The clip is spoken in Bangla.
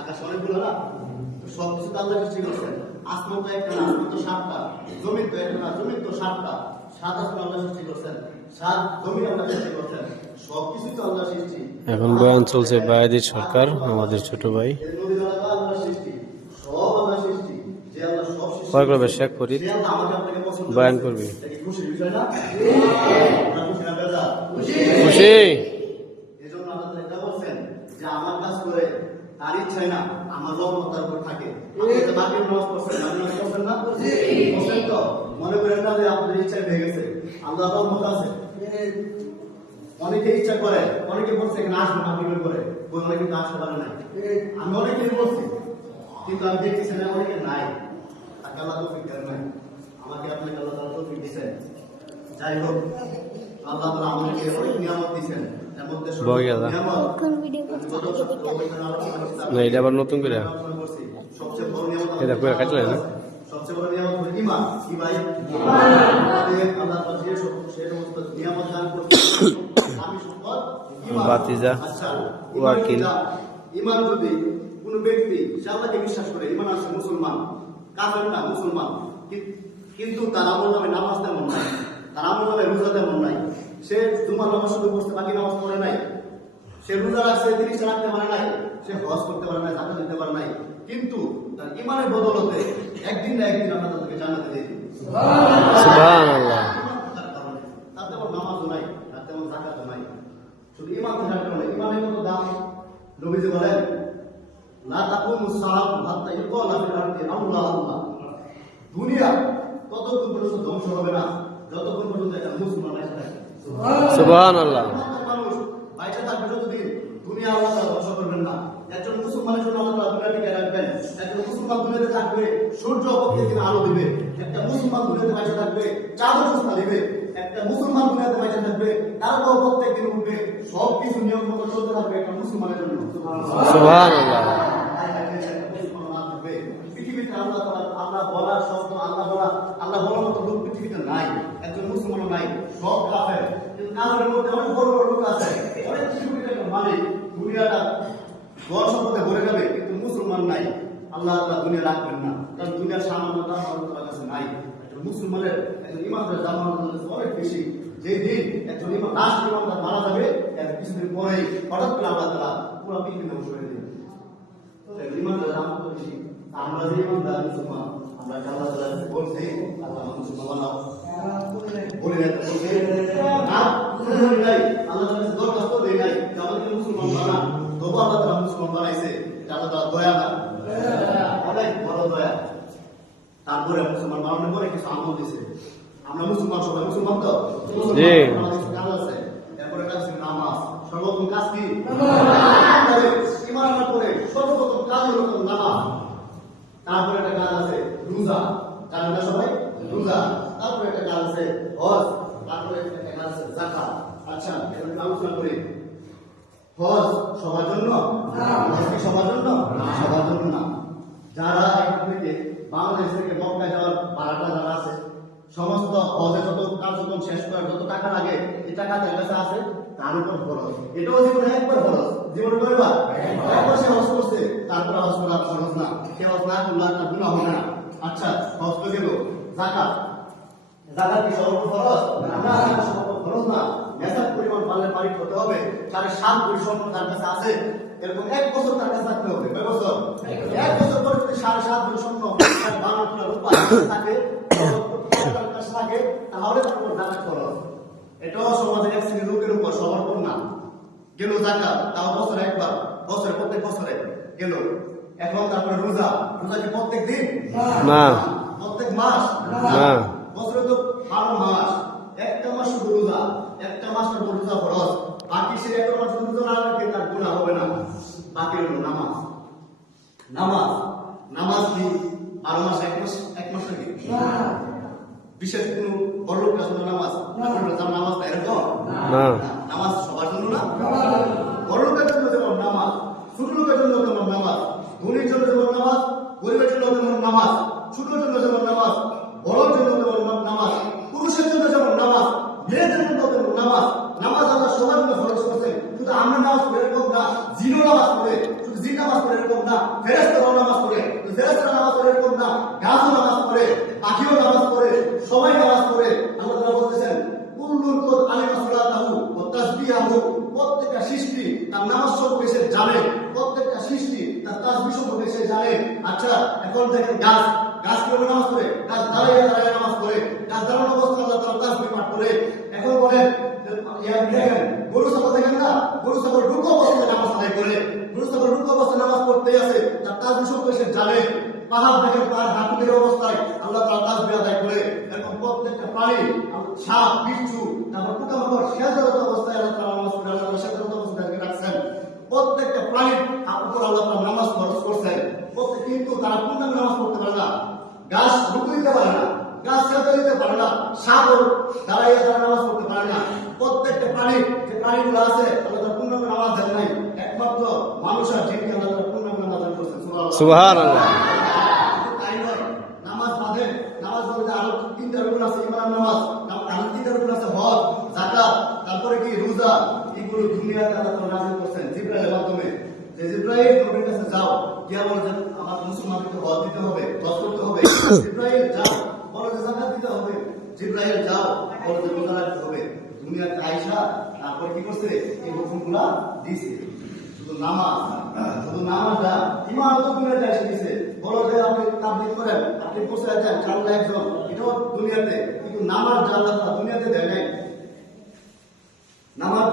আকাশ অনেকগুলো না, সবকিছু তো আল্লাহ সৃষ্টি করছেন। আসমান তো একটা না, আসমান তো 7টা, জমিন তো একটা না, জমিন তো 7টা, 7 আসমান আল্লাহ সৃষ্টি করছেন, 7 জমিন আল্লাহ সৃষ্টি করছেন, সবকিছু তো আল্লাহ সৃষ্টি। এখন বয়ান চলছে বায়েদির সরকার, আমাদের ছোট ভাই এই নদীগুলো তো আল্লাহ সৃষ্টি, সব আল্লাহ সৃষ্টি। যে আল্লাহ সব সৃষ্টি কয় করবে শেখ ফরিদ সে আল্লাহ আমাকে আপনাকে পছন্দ বয়ান করেছে। করবি। এটা কি খুশির বিষয় না? আমরা খুশি না বেজা? খুশি এজন্য আল্লাহ তাআলা এটা বলছেন যে আমার কাজ করে তার ইচ্ছাই না, আমার রহমত তার উপর থাকে। আপনি যে মাগরিব নামাজ পড়ছেন, মাগরিব নামাজ পড়ছেন না? পড়ছেন তো? মনে করেন না যে আপনার ইচ্ছাই হয়ে গেছে, আল্লাহর রহমত আছে। অনেকে ইচ্ছা করে, অনেকে বলছে এখানে আসবো মাগরিবের পরে, ওই অনেকে কিন্তু আসতে পারে নাই। আমি অনেকেই বলছি, কিন্তু আমি দেখতেছি না অনেকে নাই। তাকে আল্লাহ তৌফিক দেন নাই, আমাকে আপনাকে আল্লাহ তাআলা তৌফিক দিয়েছেন। যাই হোক, আল্লাহ তাআলা আমাদেরকে অনেক নিয়ামত দিয়েছেন। এর মধ্যে না এটা আবার নতুন করে সবচেয়ে বড় নিয়ামত এটা করে কাটলে না সবচেয়ে বড় নিয়ামত হলো ঈমান। কি ভাই? আল্লাহ তাআলা যে সমস্ত নিয়ামত দান করেছেন, আমি সম্পদ ঈমান। বাতিজা আচ্ছা, ওয়াকিল ঈমান যদি কোন ব্যক্তি সে আল্লাহকে বিশ্বাস করে, ঈমান আছে, মুসলমান, কাফের না, মুসলমান, কিন্তু তার আমল নামে নামাজ তেমন নাই, তার আমল নামে রোজা তেমন নাই, সে জুমার নামাজ শুধু পড়ছে, বাকি নামাজ পড়ে নাই, সে রোজা রাখছে, 30 রাখতে পারে নাই, সে হজ করতে পারে নাই, যাকাত দিতে পারে নাই, কিন্তু তার ঈমানের বদলতে একদিন না একদিন আল্লাহ তাদেরকে জান্নাতে দিয়ে দিবে। সুবহানাল্লাহ। তার তেমন নামাজও নাই, তার তেমন যাকাতও নাই, শুধু ঈমান থাকার কারণে। ঈমানের মতো দাম নবীজি বলেন, লা তাকুমুস সাআতু হাত্তা ইউকালা ফিল আরদি আল্লাহ আল্লাহ। দুনিয়া ততক্ষণ পর্যন্ত ধ্বংস হবে না যতক্ষণ পর্যন্ত একটা মুসলমান বেঁচে থাকে। সুবহানাল্লাহ। মানুষ বেঁচে থাকবে যতদিন, দুনিয়া আল্লাহ তাআলা ধ্বংস করবেন না। একজন মুসলমানের জন্য আল্লাহ তাআলা দুনিয়াকে রাখবেন। একজন মুসলমান দুনিয়াতে থাকবে, সূর্য প্রতিদিন আলো দিবে। একটা মুসলমান দুনিয়াতে বেঁচে থাকবে, চাঁদ জ্যোৎস্না দিবে। একটা মুসলমান দুনিয়াতে বেঁচে থাকবে, তারপর প্রত্যেকদিন উঠবে, সবকিছু নিয়ম মতো চলতে থাকবে একটা মুসলমানের জন্য। সুবহানাল্লাহ। পৃথিবীতে আল্লাহ বলার শব্দ, আল্লাহ বলার মতো লোক পৃথিবীতে নাই, একজন মুসলমান নাই, সব কাফের। কিন্তু কাফের মধ্যে অনেক বড় বড় লোক আছে, অনেক পৃথিবীতে একটা মালিক, দুনিয়াটা ধন সম্পদে ভরে যাবে, কিন্তু মুসলমান নাই। আল্লাহ দুনিয়া রাখবেন না, কারণ দুনিয়ার সামান্যতা আল্লাহর কাছে নাই। একজন মুসলমানের, একজন ইমানদারের দাম আল্লাহর কাছে অনেক বেশি। যে দিন একজন রাষ্ট্র ইমানদার মারা যাবে, এর কিছুদিন পরেই হঠাৎ করে আল্লাহ তাআলা পুরো পৃথিবী ধ্বংস করে দেবেন। ইমানদারের দাম কত বেশি। আমরা যে ইমানদার মুসলমান, আমরা আল্লাহ তাআলা বলছি আল্লাহ মুসলমান বানাও, বলে না আল্লাহ তাআলা দরখাস্ত দেয় নাই যে আমাদের মুসলমান বানা, তবু আল্লাহ তাআলা মুসলমান বানাইছে। এটা আল্লাহ তাআলা দয়া না, অনেক বড় দয়া। তারপরে মুসলমান বানানোর পরে কিছু আমল দিয়েছে। আমরা মুসলমান, সবাই মুসলমান তো, কাজ আছে। এরপরে কাজ হচ্ছে নামাজ। সর্বপ্রথম কাজ কি? ঈমান আনার পরে সর্বপ্রথম কাজ হলো নামাজ। তারপরে একটা কাজ আছে রোজা, জানেন না সবাই? রোজা। তারপরে একটা কাজ আছে হজ, তারপরে একটা কাজ আছে যাকাত। আচ্ছা, এখন আলোচনা করি। হজ সবার জন্য? হজ কি সবার জন্য? সবার জন্য না। যারা এখান থেকে বাংলাদেশ থেকে মক্কায় যাওয়ার ভাড়াটা যারা আছে, সমস্ত হজে যত কার্যক্রম শেষ করার যত টাকা লাগে, এই টাকা তার কাছে আছে, তার উপর খরচ। এটাও জীবনে একবার খরচ, জীবনে কয়বার? একবার সে হজ করছে, তারপরে হজ করা খরচ না। সে হজ না করলে তার গুনাহ হবে না। আচ্ছা, হজ তো গেল। যাকাত, যাকাত কি সর্ব খরচ? না, সর্ব খরচ না। নেশার পরিমাণ পালনের বাড়ি হতে হবে, 7.5 কোটি সম্পদ তার কাছে আছে, এরকম 1 বছর তার কাছে থাকতে হবে। কয় বছর? 1 বছর পরে যদি 7.5 কোটি সম্পদ থাকে, থাকে, তাহলে তার উপর যাকাত খরচ। এটাও সমাজের এক শ্রেণীর লোকের উপর, সবার উপর না। গেল যাকাত, তাও বছরে একবার, বছরে প্রত্যেক বছরে গেল। এখন তারপরে রোজা, রোজা কি প্রত্যেক দিন? না। প্রত্যেক মাস? না। বছরে তো 12 মাস, একটা মাস শুধু রোজা, একটা মাস রোজা খরচ, বাকি সে একটা মাস রোজা না রাখলে তার গুনাহ হবে না। বাকি হলো নামাজ। নামাজ, নামাজ কি 12 মাস, এক মাস নাকি? বিশেষ কোন বড় লোক কাছে নামাজ, নামাজ এরকম না। নামাজ সবার জন্য না। বড় লোকের জন্য যেমন নামাজ, ছোট লোকের জন্য যেমন নামাজ, ধনীর জন্য যেমন নামাজ, গরিবের জন্য যেমন নামাজ, ছোটর জন্য যেমন নামাজ, বড়র জন্য যেমন নামাজ, পুরুষের জন্য যেমন নামাজ, মেয়েদের জন্য যেমন নামাজ। নামাজ আল্লাহ সবার জন্য ফরজ করেছেন। শুধু আমরা নামাজ পড়ে এরকম না, জিনও নামাজ পড়ে, শুধু জিন নামাজ পড়ে এরকম না। না ফেরেশতারাও নামাজ পড়ে, ফেরেশতারা নামাজ পড়ে এরকম না, গাছও নামাজ পড়ে, পাখিও নামাজ পড়ে, সবাই নামাজ পড়ে। আল্লাহ তাআলা বলতেছেন কুল্লুন কুদ আলিমা সালাতাহু ওয়া তাসবিহাহু, প্রত্যেকটা সৃষ্টি তার নামাজ সম্পর্কে সে জানে, প্রত্যেকটা সৃষ্টি তার তাসবিহ সম্পর্কে সে জানে। আচ্ছা এখন দেখেন গাছ, গাছ কিভাবে নামাজ পড়ে? গাছ দাঁড়িয়ে দাঁড়িয়ে নামাজ পড়ে, গাছ দাঁড়ানো অবস্থায় আল্লাহ তাআলা তাসবিহ পাঠ করে। এখন বলেন দেখেন গরু ছাগল দেখেন না, গরু ছাগল রুকু অবস্থায় নামাজ আদায় করে, গরু ছাগল রুকু অবস্থায় নামাজ পড়তেই আছে, তার তাসবিহ সম্পর্কে সে জানে। পাহাড় দেখেন, পাহাড় হাঁটুর অবস্থায় আল্লাহ তাআলা তাসবিহ আদায় করে। এরকম প্রত্যেকটা প্রাণী, সাপ, বিচ্ছু, তারপর পোকামাকড়, শেষরত অবস্থায় আল্লাহ তাআলা নামাজ পড়ে, আল্লাহ তাআলা শেষরত অবস্থায় রাখছেন। প্রত্যেকটা প্রাণীর উপর আল্লাহ তাআলা নামাজ ফরজ করছেন, কিন্তু তারা পূর্ণাঙ্গ নামাজ পড়তে পারে না। গাছ রুকু দিতে পারে না, গাছ সেজদা দিতে পারে না, সাগর দাঁড়াইয়া তারা নামাজ পড়তে পারে না। প্রত্যেকটা প্রাণী, যে প্রাণীগুলো আছে আল্লাহ তাআলা পূর্ণাঙ্গ নামাজ দেন নাই, একমাত্র মানুষ আর জিনকে আল্লাহ তাআলা পূর্ণাঙ্গ নামাজ দান করছেন। সুবহানাল্লাহ। তাই নয়, নামাজ বাদে, নামাজ বলতে আরো তিনটা রুকন আছে, ইমান নামাজ, আরো তিনটা রুকন আছে, হজ, যাকাত, তারপরে কি রোজা। এগুলো দুনিয়াতে আল্লাহ তাআলা নাযিল করছেন জিবরাইলের মাধ্যমে, যে জিবরাইল নবীর কাছে যাও, গিয়া বলো যে আমার মুসলমানকে হজ দিতে হবে, হজ করতে হবে। জিবরাইল যাও, বলো যে যাকাত দিতে হবে। জিবরাইল যাও, বলো যে রোজা রাখতে হবে। দুনিয়াতে আয়েশা তারপরে কি করছে? এই হুকুমগুলা দিয়েছে। শুধু নামাজটা ইমান তো দুনিয়াতে এসে দিয়েছে। বলো যে আপনি তাবলীগ করেন, আপনি বসে আছেন, আল্লাহ একজন, এটাও দুনিয়াতে, কিন্তু নামাজ আল্লাহ দুনিয়াতে দেয় নাই। নামাজ